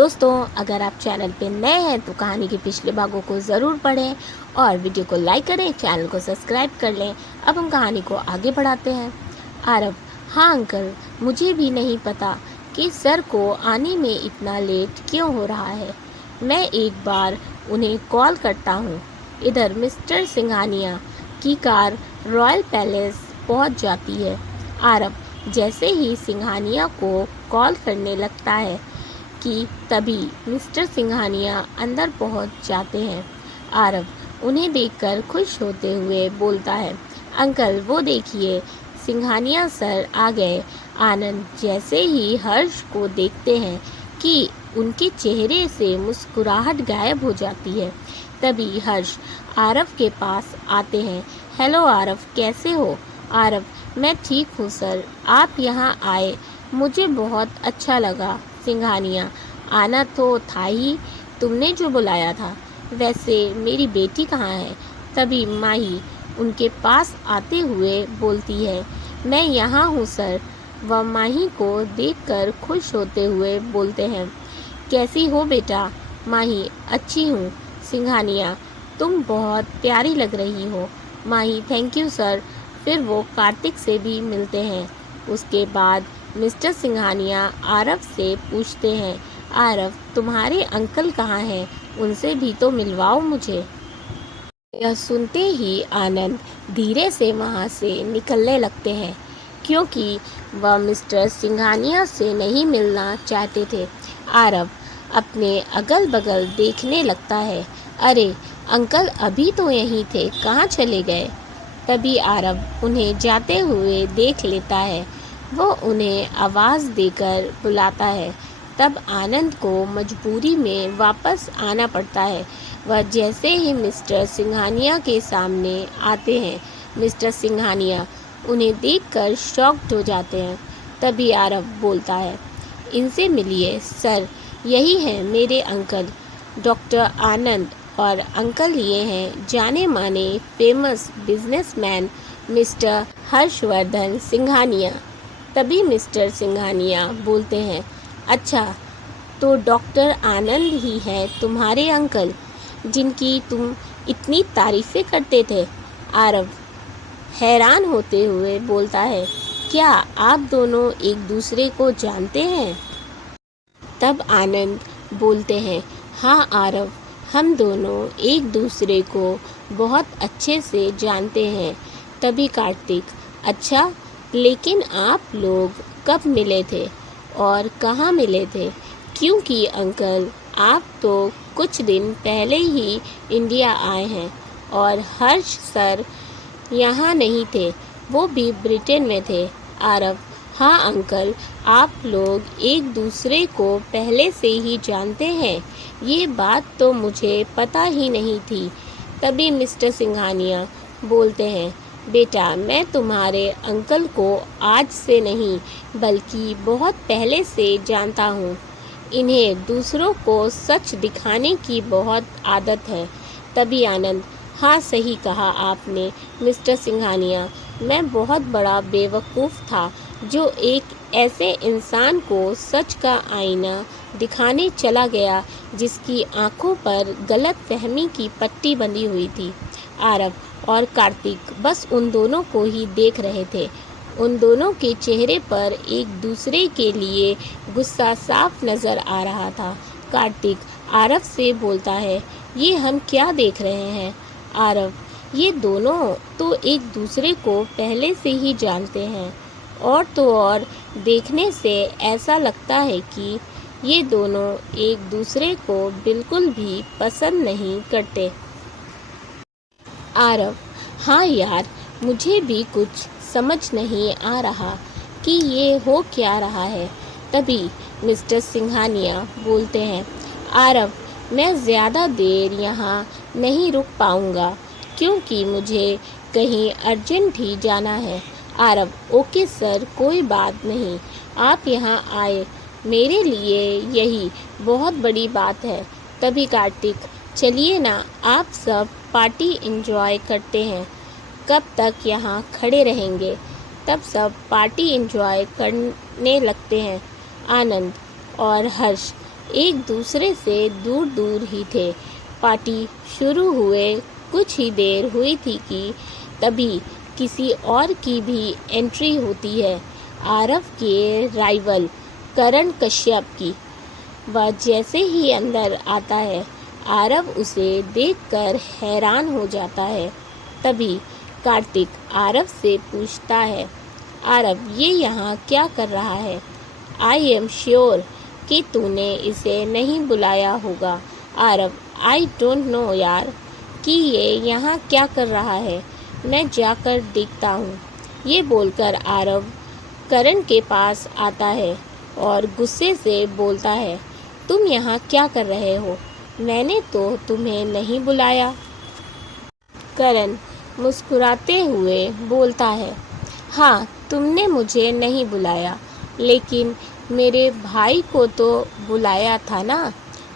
दोस्तों, अगर आप चैनल पे नए हैं तो कहानी के पिछले भागों को ज़रूर पढ़ें और वीडियो को लाइक करें, चैनल को सब्सक्राइब कर लें। अब हम कहानी को आगे बढ़ाते हैं। आरव: हाँ अंकल, मुझे भी नहीं पता कि सर को आने में इतना लेट क्यों हो रहा है। मैं एक बार उन्हें कॉल करता हूँ। इधर मिस्टर सिंघानिया की कार रॉयल पैलेस पहुँच जाती है। आरव जैसे ही सिंघानिया को कॉल करने लगता है कि तभी मिस्टर सिंघानिया अंदर पहुंच जाते हैं। आरव उन्हें देखकर खुश होते हुए बोलता है, अंकल वो देखिए, सिंघानिया सर आ गए। आनंद जैसे ही हर्ष को देखते हैं कि उनके चेहरे से मुस्कुराहट गायब हो जाती है। तभी हर्ष आरव के पास आते हैं। हेलो आरव, कैसे हो? आरव: मैं ठीक हूँ सर, आप यहाँ आए मुझे बहुत अच्छा लगा। सिंघानिया: आना तो था ही, तुमने जो बुलाया था। वैसे मेरी बेटी कहाँ है? तभी माही उनके पास आते हुए बोलती है, मैं यहाँ हूँ सर। वह माही को देखकर खुश होते हुए बोलते हैं, कैसी हो बेटा? माही: अच्छी हूँ। सिंघानिया: तुम बहुत प्यारी लग रही हो। माही: थैंक यू सर। फिर वो कार्तिक से भी मिलते हैं। उसके बाद मिस्टर सिंघानिया आरव से पूछते हैं, आरव तुम्हारे अंकल कहाँ हैं? उनसे भी तो मिलवाओ मुझे। यह सुनते ही आनंद धीरे से वहाँ से निकलने लगते हैं, क्योंकि वह मिस्टर सिंघानिया से नहीं मिलना चाहते थे। आरव अपने अगल बगल देखने लगता है। अरे अंकल अभी तो यहीं थे, कहाँ चले गए? तभी आरव उन्हें जाते हुए देख लेता है। वो उन्हें आवाज़ देकर बुलाता है। तब आनंद को मजबूरी में वापस आना पड़ता है। वह जैसे ही मिस्टर सिंघानिया के सामने आते हैं, मिस्टर सिंघानिया उन्हें देखकर शॉक्ड हो जाते हैं। तभी आरव बोलता है, इनसे मिलिए सर, यही हैं मेरे अंकल डॉक्टर आनंद, और अंकल ये हैं जाने माने famous businessman mister Harshvardhan Singhania. तभी मिस्टर सिंघानिया बोलते हैं, अच्छा तो डॉक्टर आनंद ही हैं तुम्हारे अंकल, जिनकी तुम इतनी तारीफ़ें करते थे। आरव हैरान होते हुए बोलता है, क्या आप दोनों एक दूसरे को जानते हैं? तब आनंद बोलते हैं, हाँ आरव, हम दोनों एक दूसरे को बहुत अच्छे से जानते हैं। तभी कार्तिक, अच्छा लेकिन आप लोग कब मिले थे और कहाँ मिले थे? क्योंकि अंकल आप तो कुछ दिन पहले ही इंडिया आए हैं और हर्ष सर यहाँ नहीं थे, वो भी ब्रिटेन में थे। आरव हाँ अंकल, आप लोग एक दूसरे को पहले से ही जानते हैं, ये बात तो मुझे पता ही नहीं थी। तभी मिस्टर सिंघानिया बोलते हैं, बेटा मैं तुम्हारे अंकल को आज से नहीं बल्कि बहुत पहले से जानता हूँ। इन्हें दूसरों को सच दिखाने की बहुत आदत है। तभी आनंद, हाँ सही कहा आपने मिस्टर सिंघानिया, मैं बहुत बड़ा बेवकूफ़ था जो एक ऐसे इंसान को सच का आईना दिखाने चला गया जिसकी आंखों पर गलत फहमी की पट्टी बंधी हुई थी। आरव और कार्तिक बस उन दोनों को ही देख रहे थे। उन दोनों के चेहरे पर एक दूसरे के लिए गुस्सा साफ नज़र आ रहा था। कार्तिक आरव से बोलता है, ये हम क्या देख रहे हैं? आरव, ये दोनों तो एक दूसरे को पहले से ही जानते हैं, और तो और देखने से ऐसा लगता है कि ये दोनों एक दूसरे को बिल्कुल भी पसंद नहीं करते। आरव, हाँ यार, मुझे भी कुछ समझ नहीं आ रहा कि ये हो क्या रहा है। तभी मिस्टर सिंघानिया बोलते हैं, आरव मैं ज़्यादा देर यहाँ नहीं रुक पाऊँगा क्योंकि मुझे कहीं अर्जेंट ही जाना है। आरव ओके सर, कोई बात नहीं, आप यहाँ आए मेरे लिए यही बहुत बड़ी बात है। तभी कार्तिक, चलिए ना आप सब पार्टी एंजॉय करते हैं, कब तक यहाँ खड़े रहेंगे? तब सब पार्टी एंजॉय करने लगते हैं। आनंद और हर्ष एक दूसरे से दूर दूर ही थे। पार्टी शुरू हुए कुछ ही देर हुई थी कि तभी किसी और की भी एंट्री होती है, आरव के राइवल करण कश्यप की। वह जैसे ही अंदर आता है, आरव उसे देखकर हैरान हो जाता है। तभी कार्तिक आरव से पूछता है, आरव ये यहाँ क्या कर रहा है? आई एम श्योर कि तूने इसे नहीं बुलाया होगा। आरव, आई डोंट नो यार कि ये यहाँ क्या कर रहा है, मैं जाकर देखता हूँ। ये बोलकर आरव करण के पास आता है और गुस्से से बोलता है, तुम यहाँ क्या कर रहे हो? मैंने तो तुम्हें नहीं बुलाया। करण मुस्कुराते हुए बोलता है, हाँ तुमने मुझे नहीं बुलाया, लेकिन मेरे भाई को तो बुलाया था ना।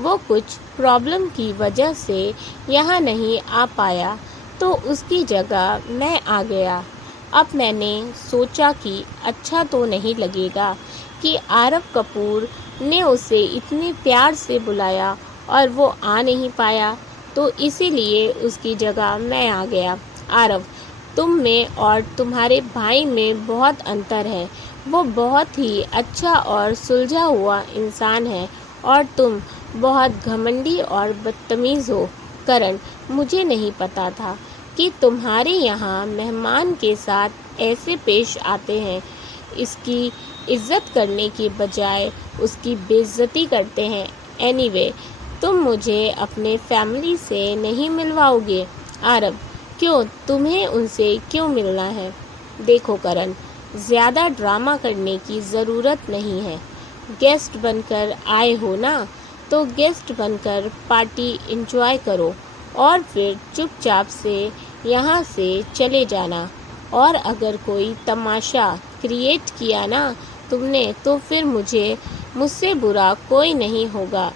वो कुछ प्रॉब्लम की वजह से यहाँ नहीं आ पाया, तो उसकी जगह मैं आ गया। अब मैंने सोचा कि अच्छा तो नहीं लगेगा कि आरव कपूर ने उसे इतने प्यार से बुलाया और वो आ नहीं पाया, तो इसीलिए उसकी जगह मैं आ गया। आरव, तुम में और तुम्हारे भाई में बहुत अंतर है। वो बहुत ही अच्छा और सुलझा हुआ इंसान है और तुम बहुत घमंडी और बदतमीज़ हो। करण, मुझे नहीं पता था कि तुम्हारे यहाँ मेहमान के साथ ऐसे पेश आते हैं। इसकी इज्जत करने की बजाय उसकी बेइज्जती करते हैं। एनीवे, तुम मुझे अपने फैमिली से नहीं मिलवाओगे। आरव, क्यों, तुम्हें उनसे क्यों मिलना है? देखो करण, ज़्यादा ड्रामा करने की ज़रूरत नहीं है। गेस्ट बनकर आए हो ना, तो गेस्ट बनकर पार्टी एंजॉय करो और फिर चुपचाप से यहाँ से चले जाना। और अगर कोई तमाशा क्रिएट किया ना तुमने, तो फिर मुझसे बुरा कोई नहीं होगा,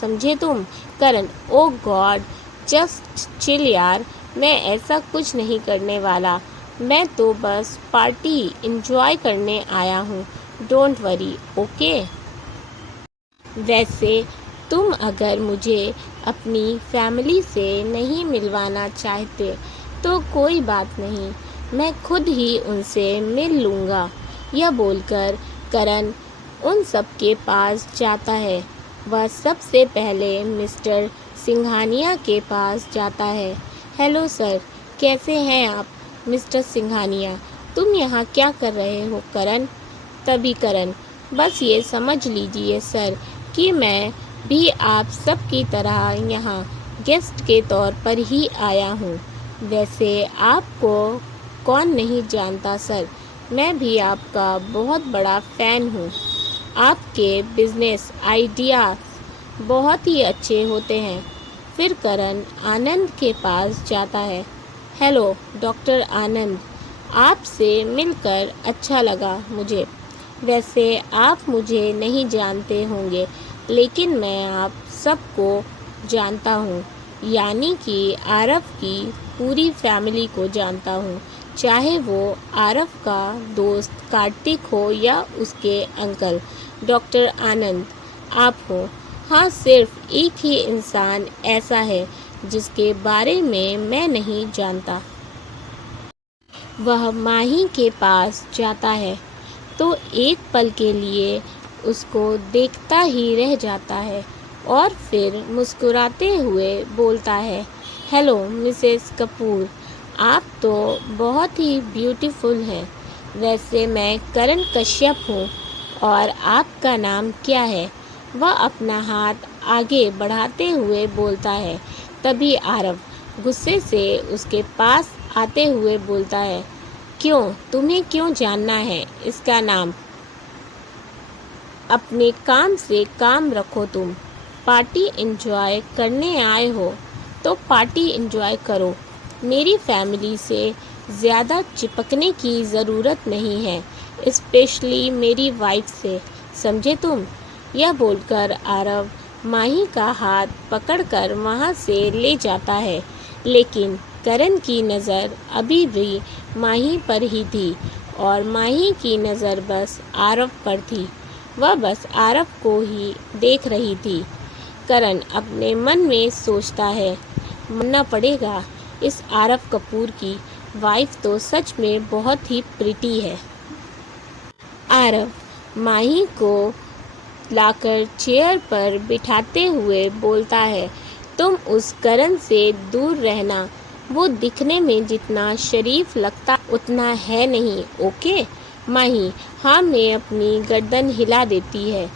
समझे तुम? करण, ओ गॉड, जस्ट चिल यार, मैं ऐसा कुछ नहीं करने वाला। मैं तो बस पार्टी एंजॉय करने आया हूँ, डोंट वरी, ओके? वैसे तुम अगर मुझे अपनी फैमिली से नहीं मिलवाना चाहते तो कोई बात नहीं, मैं खुद ही उनसे मिल लूँगा। यह बोलकर करण उन सब के पास जाता है। वह सबसे पहले मिस्टर सिंघानिया के पास जाता है। हेलो सर, कैसे हैं आप? मिस्टर सिंघानिया, तुम यहाँ क्या कर रहे हो? करण, तभी करण, बस ये समझ लीजिए सर कि मैं भी आप सब की तरह यहाँ गेस्ट के तौर पर ही आया हूँ। वैसे आपको कौन नहीं जानता सर, मैं भी आपका बहुत बड़ा फ़ैन हूँ। आपके बिजनेस आइडिया बहुत ही अच्छे होते हैं। फिर करण आनंद के पास जाता है। हेलो डॉक्टर आनंद, आपसे मिलकर अच्छा लगा मुझे। वैसे आप मुझे नहीं जानते होंगे, लेकिन मैं आप सबको जानता हूँ, यानी कि आरव की पूरी फैमिली को जानता हूँ, चाहे वो आरव का दोस्त कार्तिक हो या उसके अंकल डॉक्टर आनंद आप हो। हाँ, सिर्फ एक ही इंसान ऐसा है जिसके बारे में मैं नहीं जानता। वह माही के पास जाता है तो एक पल के लिए उसको देखता ही रह जाता है और फिर मुस्कुराते हुए बोलता है, हेलो मिसेस कपूर, आप तो बहुत ही ब्यूटीफुल हैं। वैसे मैं करण कश्यप हूँ और आपका नाम क्या है? वह अपना हाथ आगे बढ़ाते हुए बोलता है। तभी आरव गुस्से से उसके पास आते हुए बोलता है, क्यों, तुम्हें क्यों जानना है इसका नाम? अपने काम से काम रखो। तुम पार्टी एंजॉय करने आए हो तो पार्टी एंजॉय करो। मेरी फैमिली से ज़्यादा चिपकने की ज़रूरत नहीं है, स्पेशली मेरी वाइफ से, समझे तुम? यह बोलकर आरव माही का हाथ पकड़कर वहाँ से ले जाता है, लेकिन करण की नज़र अभी भी माही पर ही थी और माही की नज़र बस आरव पर थी। वह बस आरव को ही देख रही थी। करण अपने मन में सोचता है, मानना पड़ेगा, इस आरव कपूर की वाइफ तो सच में बहुत ही प्रिटी है। आरव माही को लाकर चेयर पर बिठाते हुए बोलता है, तुम उस करण से दूर रहना, वो दिखने में जितना शरीफ लगता उतना है नहीं, ओके? माही हाँ में अपनी गर्दन हिला देती है।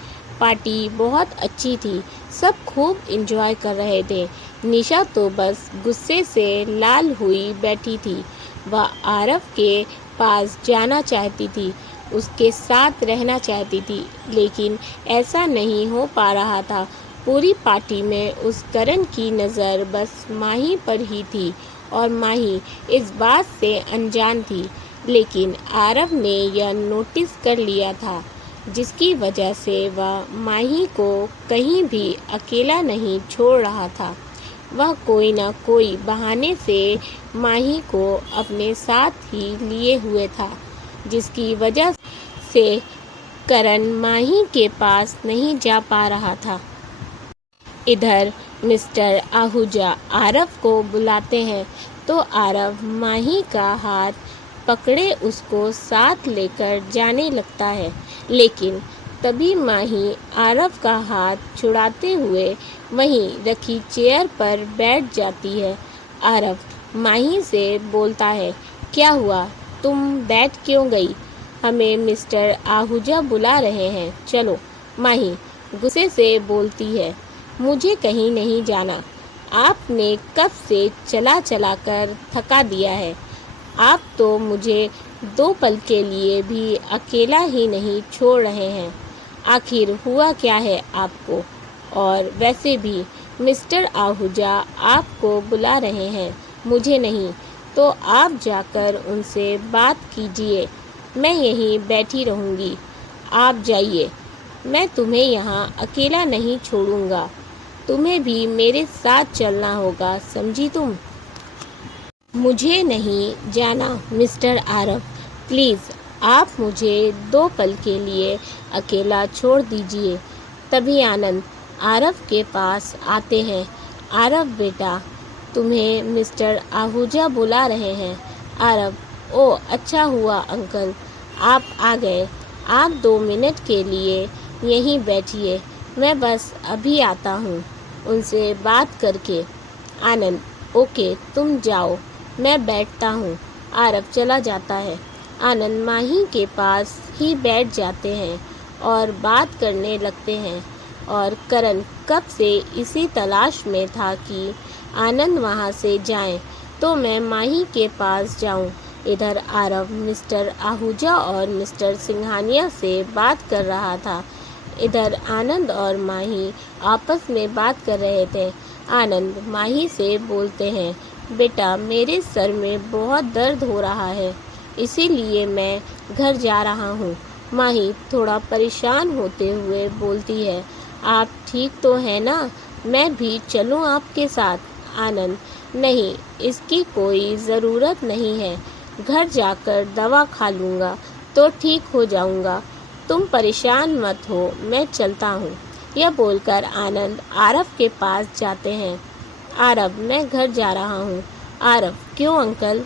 पार्टी बहुत अच्छी थी, सब खूब एंजॉय कर रहे थे। निशा तो बस गुस्से से लाल हुई बैठी थी। वह आरव के पास जाना चाहती थी, उसके साथ रहना चाहती थी, लेकिन ऐसा नहीं हो पा रहा था। पूरी पार्टी में उस करण की नज़र बस माही पर ही थी और माही इस बात से अनजान थी, लेकिन आरव ने यह नोटिस कर लिया था, जिसकी वजह से वह माही को कहीं भी अकेला नहीं छोड़ रहा था। वह कोई न कोई बहाने से माही को अपने साथ ही लिए हुए था, जिसकी वजह से करण माही के पास नहीं जा पा रहा था। इधर मिस्टर आहूजा आरव को बुलाते हैं तो आरव माही का हाथ पकड़े उसको साथ लेकर जाने लगता है, लेकिन तभी माही आरव का हाथ छुड़ाते हुए वहीं रखी चेयर पर बैठ जाती है। आरव माही से बोलता है, क्या हुआ, तुम बैठ क्यों गई? हमें मिस्टर आहूजा बुला रहे हैं, चलो। माही गुस्से से बोलती है, मुझे कहीं नहीं जाना, आपने कब से चला चला कर थका दिया है। आप तो मुझे 2 पल के लिए भी अकेला ही नहीं छोड़ रहे हैं। आखिर हुआ क्या है आपको? और वैसे भी मिस्टर आहूजा आपको बुला रहे हैं, मुझे नहीं, तो आप जाकर उनसे बात कीजिए, मैं यहीं बैठी रहूँगी। आप जाइए, मैं तुम्हें यहाँ अकेला नहीं छोड़ूंगा, तुम्हें भी मेरे साथ चलना होगा, समझी तुम? मुझे नहीं जाना मिस्टर आरव, प्लीज़ आप मुझे 2 पल के लिए अकेला छोड़ दीजिए। तभी आनंद आरव के पास आते हैं। आरव बेटा, तुम्हें मिस्टर आहूजा बुला रहे हैं। आरव, ओ अच्छा हुआ अंकल, आप आ गए। आप 2 मिनट के लिए यहीं बैठिए, मैं बस अभी आता हूँ उनसे बात करके। आनंद, ओके तुम जाओ, मैं बैठता हूँ। आरव चला जाता है। आनंद माही के पास ही बैठ जाते हैं और बात करने लगते हैं, और करण कब से इसी तलाश में था कि आनंद वहाँ से जाए तो मैं माही के पास जाऊँ। इधर आरव मिस्टर आहूजा और मिस्टर सिंघानिया से बात कर रहा था। इधर आनंद और माही आपस में बात कर रहे थे। आनंद माही से बोलते हैं, बेटा मेरे सर में बहुत दर्द हो रहा है, इसीलिए मैं घर जा रहा हूँ। माही थोड़ा परेशान होते हुए बोलती है, आप ठीक तो हैं ना? मैं भी चलूँ आपके साथ? आनंद, नहीं, इसकी कोई ज़रूरत नहीं है, घर जाकर दवा खा लूँगा तो ठीक हो जाऊँगा, तुम परेशान मत हो, मैं चलता हूँ। यह बोलकर आनंद आरव के पास जाते हैं। आरव, मैं घर जा रहा हूँ। आरव, क्यों अंकल?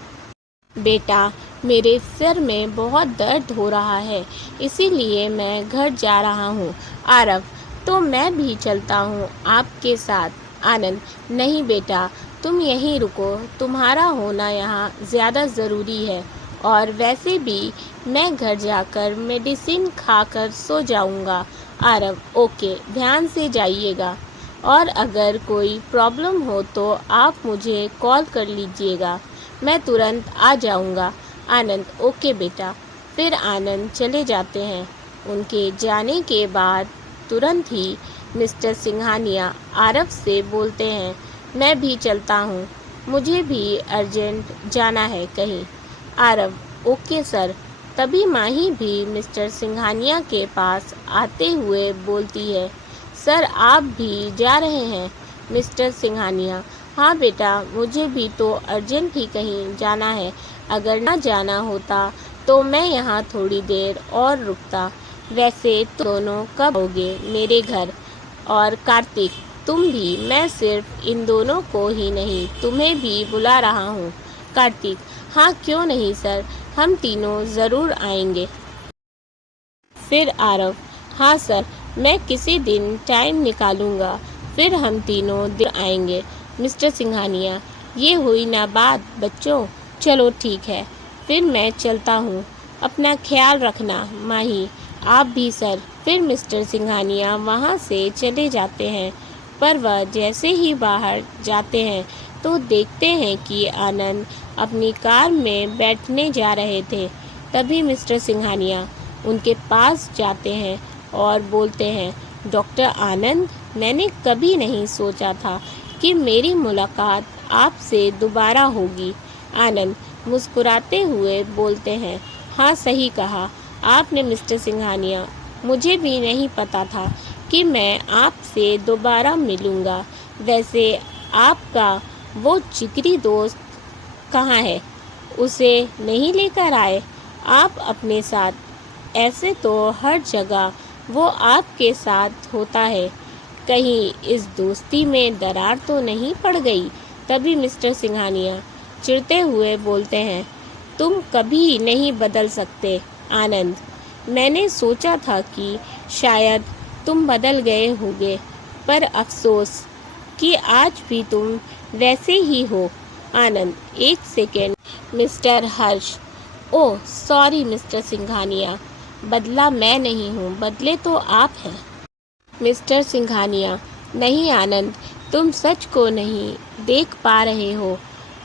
बेटा मेरे सिर में बहुत दर्द हो रहा है, इसीलिए मैं घर जा रहा हूँ। आरव, तो मैं भी चलता हूँ आपके साथ। आनंद, नहीं बेटा, तुम यहीं रुको, तुम्हारा होना यहाँ ज़्यादा ज़रूरी है, और वैसे भी मैं घर जाकर मेडिसिन खाकर सो जाऊँगा। आरव, ओके, ध्यान से जाइएगा, और अगर कोई प्रॉब्लम हो तो आप मुझे कॉल कर लीजिएगा, मैं तुरंत आ जाऊँगा। आनंद, ओके बेटा। फिर आनंद चले जाते हैं। उनके जाने के बाद तुरंत ही मिस्टर सिंघानिया आरव से बोलते हैं, मैं भी चलता हूँ, मुझे भी अर्जेंट जाना है कहीं। Aarav, okay sir. तभी माही भी मिस्टर सिंघानिया के पास आते हुए बोलती है, सर आप भी जा रहे हैं? मिस्टर सिंघानिया, हाँ बेटा, मुझे भी तो अर्जेंट ही कहीं जाना है, अगर ना जाना होता तो मैं यहाँ थोड़ी देर और रुकता, वैसे तुम दोनों कब आओगे मेरे घर? और कार्तिक तुम भी? मैं सिर्फ इन दोनों को ही नहीं तुम्हें भी बुला रहा हूँ। कार्तिक हाँ क्यों नहीं सर, हम तीनों ज़रूर आएंगे। फिर आरव हाँ सर, मैं किसी दिन टाइम निकालूंगा, फिर हम तीनों दिन आएंगे। मिस्टर सिंघानिया ये हुई ना बात बच्चों, चलो ठीक है फिर मैं चलता हूँ, अपना ख्याल रखना। माही आप भी सर। फिर मिस्टर सिंघानिया वहाँ से चले जाते हैं, पर वह जैसे ही बाहर जाते हैं तो देखते हैं कि आनंद अपनी कार में बैठने जा रहे थे। तभी मिस्टर सिंघानिया उनके पास जाते हैं और बोलते हैं, डॉक्टर आनंद, मैंने कभी नहीं सोचा था कि मेरी मुलाकात आपसे दोबारा होगी। आनंद मुस्कुराते हुए बोलते हैं, हाँ सही कहा आपने मिस्टर सिंघानिया, मुझे भी नहीं पता था कि मैं आपसे दोबारा मिलूँगा। वैसे आपका वो जिगरी दोस्त कहाँ है? उसे नहीं लेकर आए आप अपने साथ? ऐसे तो हर जगह वो आपके साथ होता है, कहीं इस दोस्ती में दरार तो नहीं पड़ गई? तभी मिस्टर सिंघानिया चिढ़ते हुए बोलते हैं, तुम कभी नहीं बदल सकते आनंद। मैंने सोचा था कि शायद तुम बदल गए होगे, पर अफसोस कि आज भी तुम वैसे ही हो। आनंद एक सेकेंड। मिस्टर हर्ष ओह सॉरी मिस्टर सिंघानिया, बदला मैं नहीं हूँ, बदले तो आप हैं। मिस्टर सिंघानिया नहीं आनंद, तुम सच को नहीं देख पा रहे हो,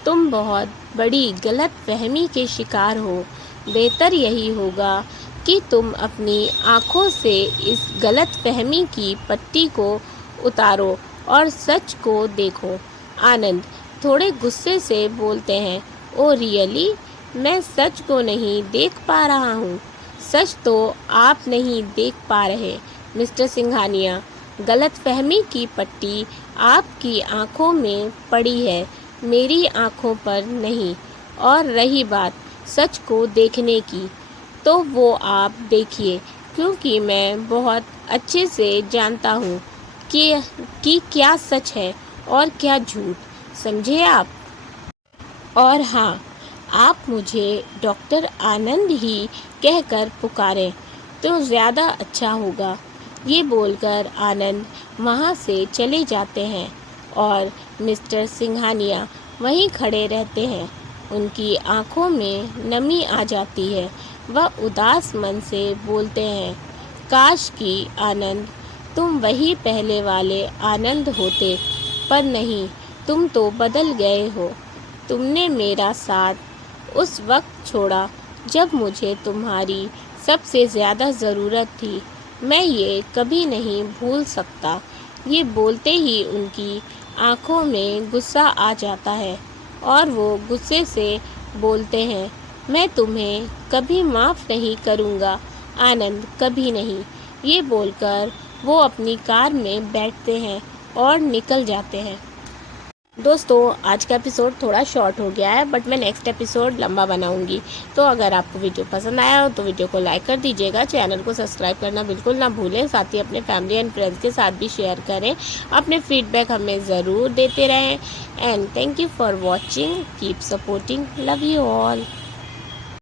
तुम बहुत बड़ी गलत फहमी के शिकार हो। बेहतर यही होगा कि तुम अपनी आँखों से इस गलत फहमी की पट्टी को उतारो और सच को देखो। आनंद थोड़े गुस्से से बोलते हैं, ओ रियली, मैं सच को नहीं देख पा रहा हूँ। सच तो आप नहीं देख पा रहे मिस्टर सिंघानिया, गलतफहमी की पट्टी आपकी आँखों में पड़ी है, मेरी आँखों पर नहीं। और रही बात सच को देखने की, तो वो आप देखिए, क्योंकि मैं बहुत अच्छे से जानता हूँ कि क्या सच है और क्या झूठ, समझे आप? और हाँ, आप मुझे डॉक्टर आनंद ही कहकर पुकारें तो ज़्यादा अच्छा होगा। ये बोलकर आनंद वहाँ से चले जाते हैं और मिस्टर सिंघानिया वहीं खड़े रहते हैं। उनकी आँखों में नमी आ जाती है। वह उदास मन से बोलते हैं, काश कि आनंद तुम वही पहले वाले आनंद होते, पर नहीं, तुम तो बदल गए हो। तुमने मेरा साथ उस वक्त छोड़ा जब मुझे तुम्हारी सबसे ज़्यादा ज़रूरत थी, मैं ये कभी नहीं भूल सकता। ये बोलते ही उनकी आँखों में गुस्सा आ जाता है और वो गुस्से से बोलते हैं, मैं तुम्हें कभी माफ़ नहीं करूँगा आनंद, कभी नहीं। ये बोलकर वो अपनी कार में बैठते हैं और निकल जाते हैं। दोस्तों आज का एपिसोड थोड़ा शॉर्ट हो गया है, बट मैं नेक्स्ट एपिसोड लंबा बनाऊंगी। तो अगर आपको वीडियो पसंद आया हो तो वीडियो को लाइक कर दीजिएगा, चैनल को सब्सक्राइब करना बिल्कुल ना भूलें, साथ ही अपने फैमिली एंड फ्रेंड्स के साथ भी शेयर करें। अपने फीडबैक हमें ज़रूर देते रहें। And thank you for watching, keep supporting, love you all.